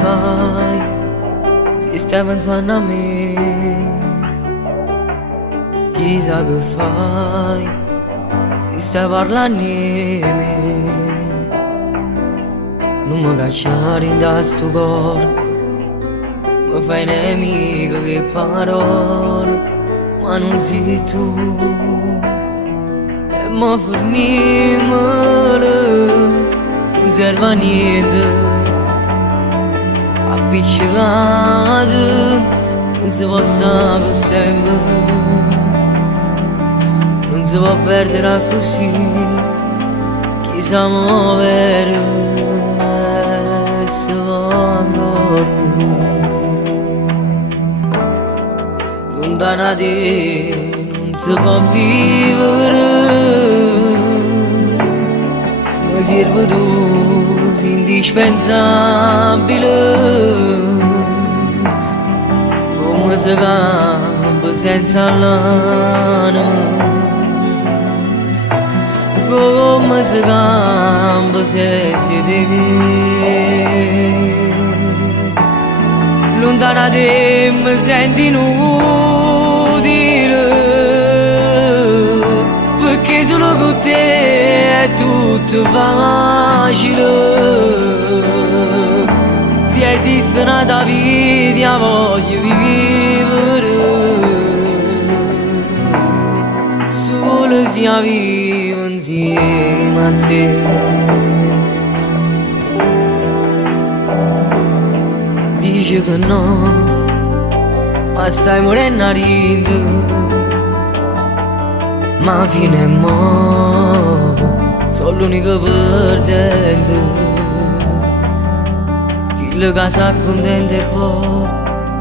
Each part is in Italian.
fai, se stai pensando a me. Chissà che fai, se stai parlando di me. Non mi cacciare da sto cuore, mi fai nemico che parole, ma non sei tu. E mi forni male, non serve a niente, appiccicato, non si può stare per sempre, non si può perdere così, chi sa muovere se va ancora. Lontana da te non si può vivere, mi serve tu, sei indispensabile, come si campa senza l'anima, come si campa senza di me. Lontana da te mi senti inutile, perché solo con te è tutto facile. Se esiste una vita voglio vivere, solo se vivo insieme a te. Dici che no, ma stai morendo a ridere, ma fino a mo' sono l'unico perdente. Chi le casa contenta e poi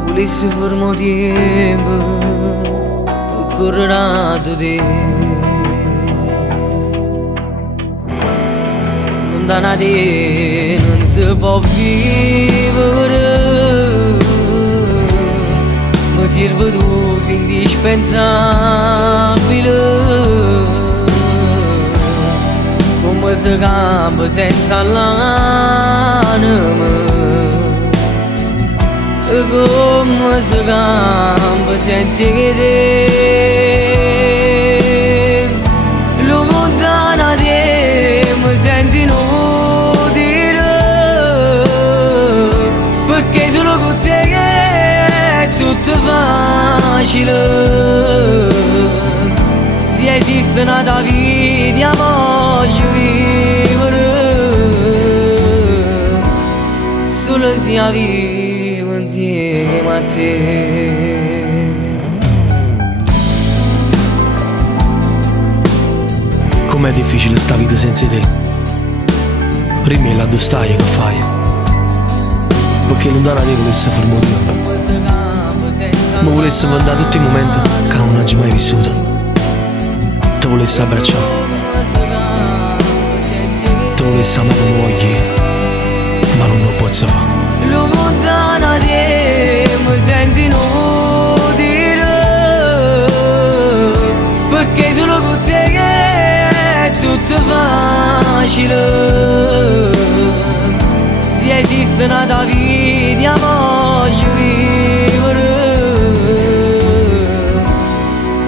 volesse fermo tempo e correrà da te. Lontana da te non si può vivere, mi serve tu, sei indispensabile, come si campa senza l'anima, come si campa senza te. Lontana da te mi senti inutile, perché solo con te è tutto facile. Se esiste una vita voglio vivere, solo se vivo insieme a te. Com'è difficile sta vita senza te. Prima la due stai che fai, perché lontana da te volesse fermo tempo, ma volesse mandare tutti i momenti che non hai mai vissuto, ti volesse abbracciare, ti volesse amare come voglio, ma non lo posso fare. Lontana da te mi senti inutile, perché solo con te è tutto facile. Se esiste una vita voglio vivere,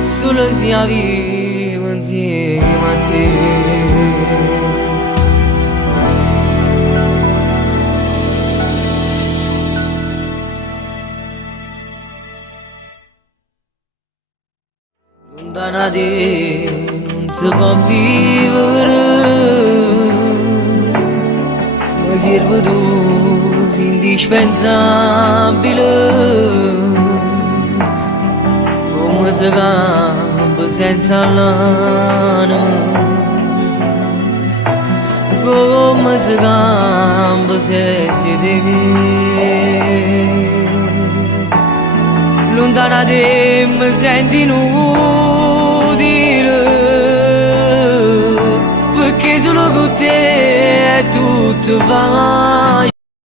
solo se vivo insieme a te. Lontana da te non si può vivere, mi serve tu, sei indispensabile, come si campa senza l'anima, come si campa senza di me. Lontana da te mi senti inutile, perché solo con te è tutto facile.